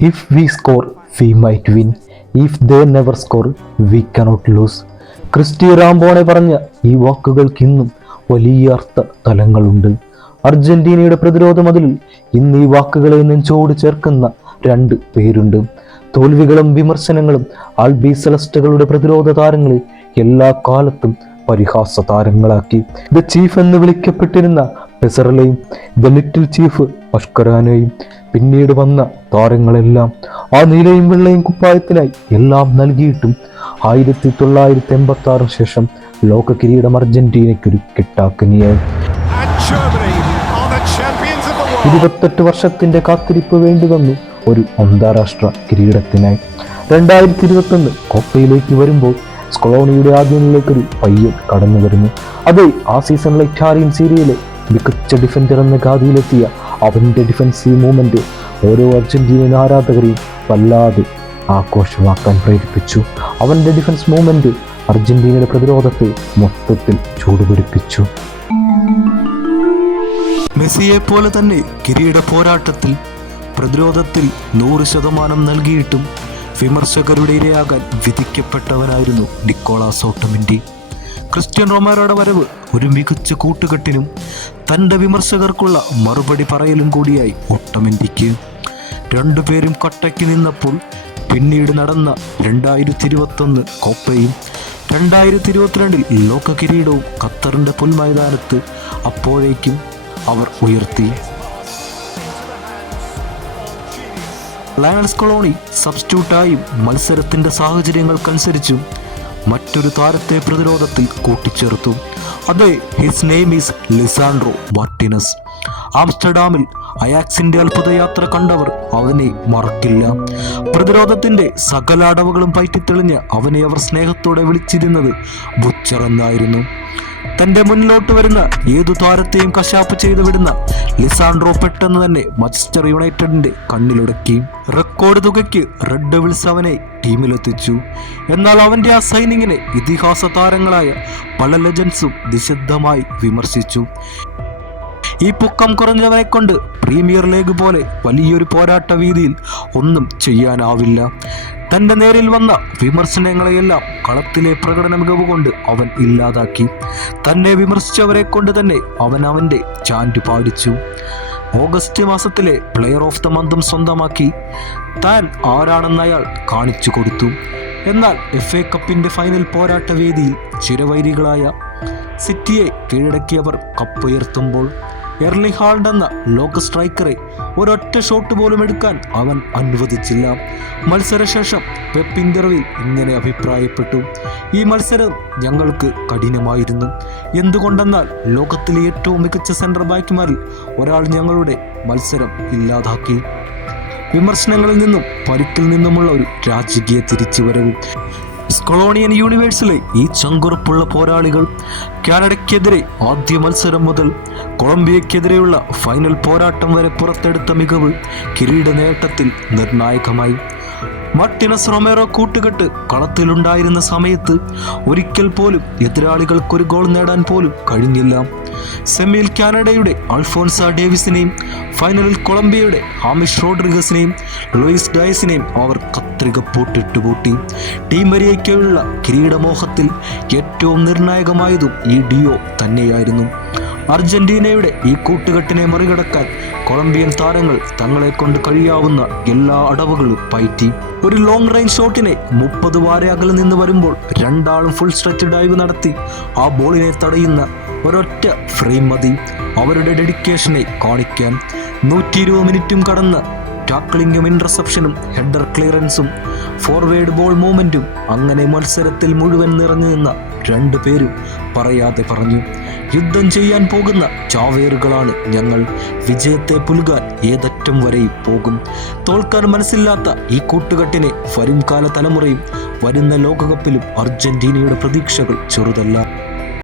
If we score, we might win. If they never score, we cannot lose. ക്രിസ്റ്റി റാംബോണെ പറഞ്ഞ ഈ വാക്കുകൾക്ക് ഇന്നും വലിയ അർത്ഥ തലങ്ങളുണ്ട്. അർജന്റീനയുടെ പ്രതിരോധ മതിലിൽ ഇന്ന് ഈ വാക്കുകളെ നെഞ്ചോട് ചേർക്കുന്ന രണ്ട് പേരുണ്ട്. തോൽവികളും വിമർശനങ്ങളും ആൽബി സെലസ്റ്റകളുടെ പ്രതിരോധ താരങ്ങളെ എല്ലാ കാലത്തും പരിഹാസ താരങ്ങളാക്കി. ദ ചീഫ് എന്ന് വിളിക്കപ്പെട്ടിരുന്ന പെസറലെയും ദ ലിറ്റിൽ ചീഫ് മഷ്കരാനോയും പിന്നീട് വന്ന താരങ്ങളെല്ലാം ആ നീലയും വെള്ളയും കുപ്പായത്തിനായി എല്ലാം നൽകിയിട്ടും 1986 ശേഷം ലോക കിരീടം അർജന്റീനയ്ക്കൊരു കിട്ടാക്കനിയായി. 28 വർഷത്തിന്റെ കാത്തിരിപ്പ് വേണ്ടി വന്നു ഒരു അന്താരാഷ്ട്ര കിരീടത്തിനായി. 2021 കോപ്പയിലേക്ക് വരുമ്പോൾ സ്കൊളോണിയുടെ ആദ്യങ്ങളിലേക്കൊരു പയ്യൻ കടന്നു വരുന്നു. അതെ, ആ സീസണിലെ ഇറ്റാലിയൻ സീരിയയിലെ മികച്ച ഡിഫൻഡർ എന്ന ഗാദിയിലെത്തിയ അവന്റെ ഡിഫൻസീവ് മൂവ്മെന്റ് ഓരോ അർജന്റീനൻ ആരാധകരെയും വല്ലാതെ ആഘോഷമാക്കാൻ പ്രേരിപ്പിച്ചു. അവന്റെ ഡിഫൻസ് മൂവ്മെന്റ് അർജന്റീനയുടെ പ്രതിരോധത്തെ മൊത്തത്തിൽ ചൂടുപിടിപ്പിച്ചു. മെസ്സിയെ പോലെ തന്നെ കിരീട പോരാട്ടത്തിൽ പ്രതിരോധത്തിൽ 100% നൽകിയിട്ടും വിമർശകരുടെ ഇരയാകാൻ വിധിക്കപ്പെട്ടവനായിരുന്നു നിക്കോളാസ് ഓട്ടമെൻഡി. ക്രിസ്ത്യൻ റൊമാരോയുടെ വരവ് ഒരു മികച്ച കൂട്ടുകെട്ടിനും തൻ്റെ വിമർശകർക്കുള്ള മറുപടി പറയലും കൂടിയായി ഓട്ടമെൻഡിക്ക്. രണ്ടുപേരും കട്ടയ്ക്ക് നിന്നപ്പോൾ പിന്നീട് നടന്ന 2021 കോപ്പയും 2022 ലോക കിരീടവും ഖത്തറിൻ്റെ പുൽമൈതാനത്ത് അപ്പോഴേക്കും അവർ ഉയർത്തി. ലയണൽ സ്കൊളോണി സബ്സ്റ്റിറ്റ്യൂട്ടായും മത്സരത്തിൻ്റെ സാഹചര്യങ്ങൾക്കനുസരിച്ചും മറ്റൊരു താരത്തെ പ്രതിരോധത്തിൽ കൂട്ടിച്ചേർത്തു. അതെ, his name is Lisandro Martinez. ആംസ്റ്റർഡാമിൽ അയാക്സിന്റെ അത്ഭുതയാത്ര കണ്ടവർ അവനെ മറക്കില്ല. പ്രതിരോധത്തിന്റെ സകല അടവുകളും പയറ്റിത്തെളിഞ്ഞ് അവനെ അവർ സ്നേഹത്തോടെ വിളിച്ചിരുന്നത് ബുച്ചർ എന്നായിരുന്നു. തന്റെ മുന്നിലോട്ട് വരുന്ന ഏതു താരത്തെയും കശാപ്പ് ചെയ്തു വിടുന്ന ലിസാൻഡ്രോ പെട്ടെന്ന് തന്നെ മാഞ്ചസ്റ്റർ യുണൈറ്റഡിന്റെ കണ്ണിലുടക്കി. റെക്കോർഡ് തുകയ്ക്ക് റെഡ് ഡെവിൾസ് അവനെ ടീമിലെത്തിച്ചു. എന്നാൽ അവന്റെ ആ സൈനിങ്ങിനെ ഇതിഹാസ താരങ്ങളായ പല ലെജൻസും നിശബ്ദമായി വിമർശിച്ചു. ഈ പൊക്കം കുറഞ്ഞവനെ കൊണ്ട് പ്രീമിയർ ലീഗ് പോലെ വലിയൊരു പോരാട്ട വീതിയിൽ ഒന്നും ചെയ്യാനാവില്ല. തൻ്റെ നേരിൽ വന്ന വിമർശനങ്ങളെയെല്ലാം കളത്തിലെ പ്രകടന മികവ് കൊണ്ട് അവൻ ഇല്ലാതാക്കി. തന്നെ വിമർശിച്ചവരെ കൊണ്ട് തന്നെ അവൻ അവൻ്റെ ചാൻഡ് പാടിച്ചു. ഓഗസ്റ്റ് മാസത്തിലെ പ്ലെയർ ഓഫ് ദ മന്തും സ്വന്തമാക്കി. താൻ ആരാണെന്ന് അയാൾ കാണിച്ചു കൊടുത്തു. എന്നാൽ FA കപ്പിൻ്റെ ഫൈനൽ പോരാട്ട വേദിയിൽ ചിരവൈരികളായ സിറ്റിയെ കീഴടക്കിയവർ കപ്പുയർത്തുമ്പോൾ എർലിംഗ് ഹാലൻഡ് എന്ന ലോക സ്ട്രൈക്കറെ ഒരൊറ്റ ഷോട്ട് പോലും എടുക്കാൻ അവൻ അനുവദിച്ചില്ല. മത്സരശേഷം പെപ്പ് ഇന്റർവ്യൂവിൽ ഇങ്ങനെ അഭിപ്രായപ്പെട്ടു: ഈ മത്സരം ഞങ്ങൾക്ക് കഠിനമായിരുന്നു. എന്തുകൊണ്ടെന്നാൽ ലോകത്തിലെ ഏറ്റവും മികച്ച സെൻട്രൽ ബാക്കുമാരിൽ ഒരാൾ ഞങ്ങളുടെ മത്സരം ഇല്ലാതാക്കി. വിമർശനങ്ങളിൽ നിന്നും പരിക്കിൽ നിന്നുമുള്ള ഒരു രാജകീയ തിരിച്ചുവരവ്. സ്കൊളോണിയൻ യൂണിവേഴ്സിലെ ഈ ചങ്കുറപ്പുള്ള പോരാളികൾ കാനഡയ്ക്കെതിരെ ആദ്യ മത്സരം മുതൽ കൊളംബിയയ്ക്കെതിരെയുള്ള ഫൈനൽ പോരാട്ടം വരെ പുറത്തെടുത്ത മികവ് കിരീട നേട്ടത്തിൽ നിർണായകമായി. മാർട്ടിനസ് റൊമേറോ കൂട്ടുകെട്ട് കളത്തിലുണ്ടായിരുന്ന സമയത്ത് ഒരിക്കൽ പോലും എതിരാളികൾക്കൊരു ഗോൾ നേടാൻ പോലും കഴിഞ്ഞില്ല. സെമിയിൽ കാനഡയുടെ അൽഫോൻസ ഡേവിസിനെയും ഫൈനലിൽ കൊളംബിയയുടെ ഹാമിഷ് റോഡ്രിഗസിനെയും ലൂയിസ് ഡയസിനെയും അവർ കത്രിക പൂട്ടി. ടീം വരിയയ്ക്കുള്ള കിരീടമോഹത്തിൽ ഏറ്റവും നിർണായകമായതും ഈ ഡിയോ തന്നെയായിരുന്നു. അർജന്റീനയുടെ ഈ കൂട്ടുകെട്ടിനെ മറികടക്കാൻ കൊളംബിയൻ താരങ്ങൾ തങ്ങളെ കൊണ്ട് കഴിയാവുന്ന എല്ലാ അടവുകളും പയറ്റി. ഒരു ലോങ് റേഞ്ച് ഷോട്ടിനെ 30 വാര അകലെ നിന്ന് വരുമ്പോൾ രണ്ടാളും ഫുൾ സ്ട്രെച്ച് ഡൈവ് നടത്തി ആ ബോളിനെ തടയുന്ന ഒരൊറ്റ ഫ്രെയിം മതി അവരുടെ ഡെഡിക്കേഷനെ കാണിക്കാൻ. 120 മിനിറ്റും കടന്ന് ടാക്ലിങ്ങും ഇന്റർസെപ്ഷനും ഹെഡർ ക്ലിയറൻസും ഫോർവേഡ് ബോൾ മൂവ്മെന്റും അങ്ങനെ മത്സരത്തിൽ മുഴുവൻ നിറഞ്ഞു നിന്ന രണ്ടു പേരും പറയാതെ പറഞ്ഞു: യുദ്ധം ചെയ്യാൻ പോകുന്ന ചാവേറുകളാണ് ഞങ്ങൾ. വിജയത്തെ പുൽകാൻ ഏതറ്റം വരെയും പോകും. തോൽക്കാൻ മനസ്സില്ലാത്ത ഈ കൂട്ടുകെട്ടിനെ വരും കാല തലമുറയും വരുന്ന ലോകകപ്പിലും അർജന്റീനയുടെ പ്രതീക്ഷകൾ ചെറുതല്ല.